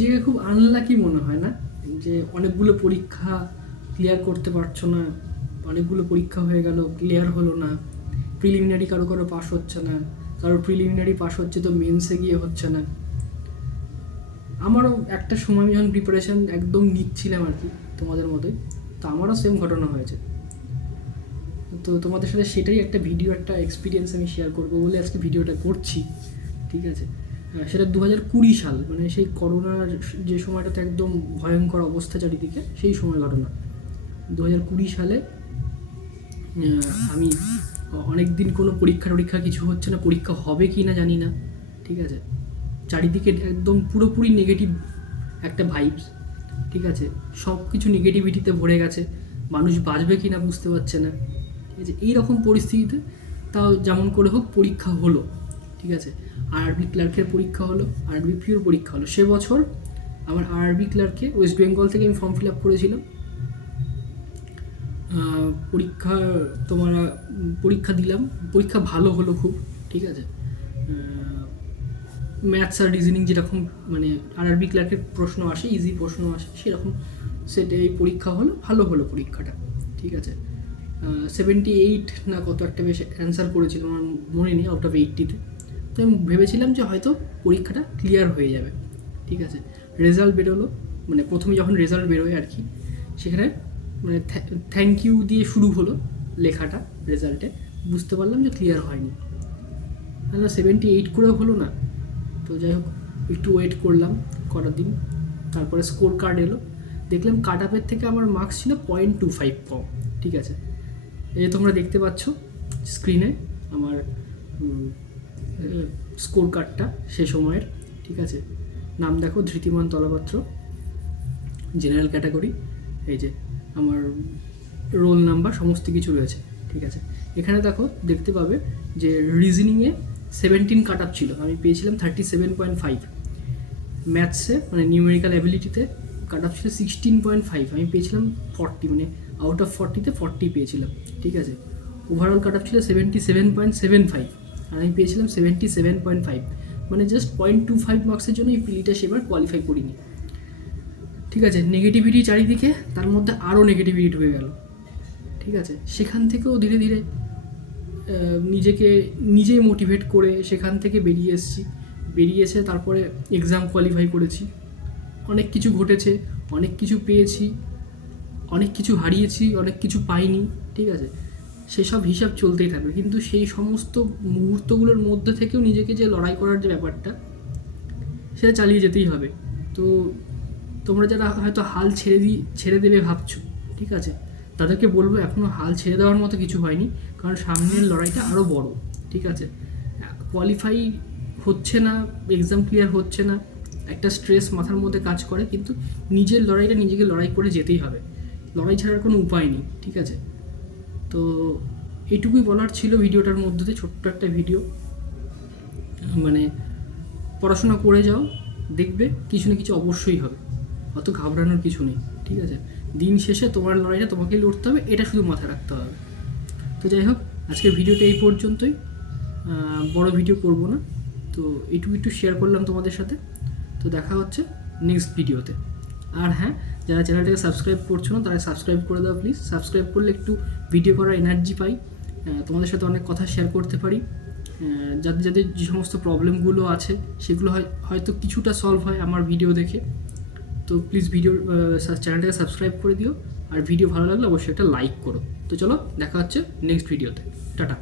নিজেকে খুব আনলাকি মনে হয় না? যে অনেকগুলো পরীক্ষা ক্লিয়ার করতে পারছ না, অনেকগুলো পরীক্ষা হয়ে গেল ক্লিয়ার হলো না প্রিলিমিনারি কারও কারও পাস হচ্ছে না কারও প্রিলিমিনারি পাস হচ্ছে তো মেন্সে গিয়ে হচ্ছে না। আমারও একটা সময় আমি যখন প্রিপারেশান একদম নিচ্ছিলাম আর কি তোমাদের মতোই, তো আমারও সেম ঘটনা হয়েছে। তো তোমাদের সাথে সেটাই একটা ভিডিও একটা এক্সপিরিয়েন্স আমি শেয়ার করব বলে আজকে ভিডিওটা করছি, ঠিক আছে? সেটা দু হাজার কুড়ি সাল মানে সেই করোনার যে সময়টাতে একদম ভয়ঙ্কর অবস্থা চারিদিকে, সেই সময় ঘটনা। দু হাজার কুড়ি সালে আমি অনেক দিন কোনো পরীক্ষা টরীক্ষা কিছু হচ্ছে না, পরীক্ষা হবে কি না জানি না, ঠিক আছে? চারিদিকে একদম পুরোপুরি নেগেটিভ একটা ভাইবস ঠিক আছে? সব কিছু নেগেটিভিটিতে ভরে গেছে, মানুষ বাঁচবে কি না বুঝতে পারছে না। ঠিক আছে এইরকম পরিস্থিতিতে তাও যেমন করে হোক পরীক্ষা হলো। ঠিক আছে? আরবি ক্লার্কের পরীক্ষা হলো আরবি পিওর পরীক্ষা হলো। সে বছর আমার আরবি ক্লার্কে ওয়েস্ট বেঙ্গল থেকে আমি ফর্ম ফিল আপ করেছিলাম। পরীক্ষা তোমার পরীক্ষা দিলাম। পরীক্ষা ভালো হলো খুব, ঠিক আছে? ম্যাথস আর রিজনিং যেরকম মানে আরআরবি ক্লার্কের প্রশ্ন আসে ইজি প্রশ্ন আসে, সেরকম সেটা এই পরীক্ষা হলো, ভালো হলো পরীক্ষাটা, ঠিক আছে? সেভেন্টি এইট না কত একটা বেশ অ্যান্সার করেছিলাম আমার মনে নেই আউট অফ এইটটিতে তো আমি ভেবেছিলাম যে হয়তো পরীক্ষাটা ক্লিয়ার হয়ে যাবে। ঠিক আছে? রেজাল্ট বেরোলো মানে প্রথমে যখন রেজাল্ট বেরোয় আর কি, সেখানে মানে থ্যাংক ইউ দিয়ে শুরু হলো লেখাটা রেজাল্টে বুঝতে পারলাম যে ক্লিয়ার হয়নি। না সেভেন্টি এইট করেও হলো না। তো যাই হোক, একটু ওয়েট করলাম কটা দিন। তারপরে স্কোর কার্ড এলো। দেখলাম কাট আপের থেকে আমার মার্কস ছিল পয়েন্ট টু ফাইভ কম। ঠিক আছে? এই যে তোমরা দেখতে পাচ্ছ স্ক্রিনে আমার স্কোর কার্ডটা সে সময়ের, ঠিক আছে? নাম দেখো, ধৃতিমান তলাপাত্র জেনারেল ক্যাটাগরি এই যে আমার রোল নাম্বার সমস্ত কিছু রয়েছে, ঠিক আছে? এখানে দেখো, দেখতে পাবে যে রিজনিংয়ে সেভেন্টিন কাট আপ ছিল, আমি পেয়েছিলাম থার্টি সেভেন পয়েন্ট ফাইভ ম্যাথসে মানে নিউমেরিক্যাল অ্যাবিলিটিতে কাট আপ ছিল সিক্সটিন পয়েন্ট ফাইভ আমি পেয়েছিলাম ফর্টি মানে আউট অফ ফর্টিতে ফর্টি পেয়েছিলাম, ঠিক আছে? ওভারঅল কাট আপ ছিল seventy seven point seven five আর আমি পেয়েছিলাম সেভেন্টি সেভেন পয়েন্ট ফাইভ মানে জাস্ট পয়েন্ট টু ফাইভ মার্কসের জন্য এই পিলিটা সেবার কোয়ালিফাই করিনি। ঠিক আছে নেগেটিভিটি চারিদিকে, তার মধ্যে আরও নেগেটিভিটি ঢুকে গেল। ঠিক আছে, সেখান থেকেও ধীরে ধীরে নিজেকে নিজেই মোটিভেট করে সেখান থেকে বেরিয়ে এসেছি। বেরিয়ে এসে তারপরে এক্সাম কোয়ালিফাই করেছি। অনেক কিছু ঘটেছে, অনেক কিছু পেয়েছি, অনেক কিছু হারিয়েছি, অনেক কিছু পাইনি। ঠিক আছে সেসব হিসাব চলতেই থাকবে। কিন্তু সেই সমস্ত মুহূর্তগুলোর মধ্যে থেকেও নিজেকে যে লড়াই করার যে ব্যাপারটা, সেটা চালিয়ে যেতেই হবে। তো তোমরা যারা হয়তো হাল ছেড়ে দিই ছেড়ে দেবে ভাবছ, ঠিক আছে? তাদেরকে বলব এখনও হাল ছেড়ে দেওয়ার মতো কিছু হয়নি, কারণ সামনের লড়াইটা আরও বড়, ঠিক আছে? কোয়ালিফাই হচ্ছে না এক্সাম ক্লিয়ার হচ্ছে না, একটা স্ট্রেস মাথার মধ্যে কাজ করে, কিন্তু নিজের লড়াইটা নিজেকে লড়াই করে যেতেই হবে। লড়াই ছাড়ার কোনো উপায় নেই, ঠিক আছে? তো এটুকুই বলার ছিল ভিডিওটার মধ্যে দিয়ে, ছোট্ট একটা ভিডিও। মানে পড়াশোনা করে যাও, দেখবে কিছু না কিছু অবশ্যই হবে। অত ঘাবড়ানোর কিছু নেই, ঠিক আছে? দিন শেষে তোমার লড়াইটা তোমাকে লড়তে হবে, এটা শুধু মাথায় রাখতে হবে। তো যাই হোক, আজকের ভিডিওটা এই পর্যন্তই। বড় ভিডিও করব না। তো এইটুকু একটু শেয়ার করলাম তোমাদের সাথে। তো দেখা হচ্ছে নেক্সট ভিডিওতে আর হ্যাঁ যারা চ্যানেলটাকে সাবস্ক্রাইব করছ না, তারা সাবস্ক্রাইব করে দাও প্লিজ সাবস্ক্রাইব করলে একটু ভিডিও করার এনার্জি পাই। তোমাদের সাথে অনেক কথা শেয়ার করতে পারি। যাদের যাদের যে সমস্ত প্রবলেমগুলো আছে, সেগুলো হয়, হয়তো কিছুটা সলভ হয় আমার ভিডিও দেখে। তো প্লিজ ভিডিও চ্যানেলটাকে সাবস্ক্রাইব করে দিও। আর ভিডিও ভালো লাগলে অবশ্যই একটা লাইক করো। তো চলো, দেখা হচ্ছে নেক্সট ভিডিওতে টাটা।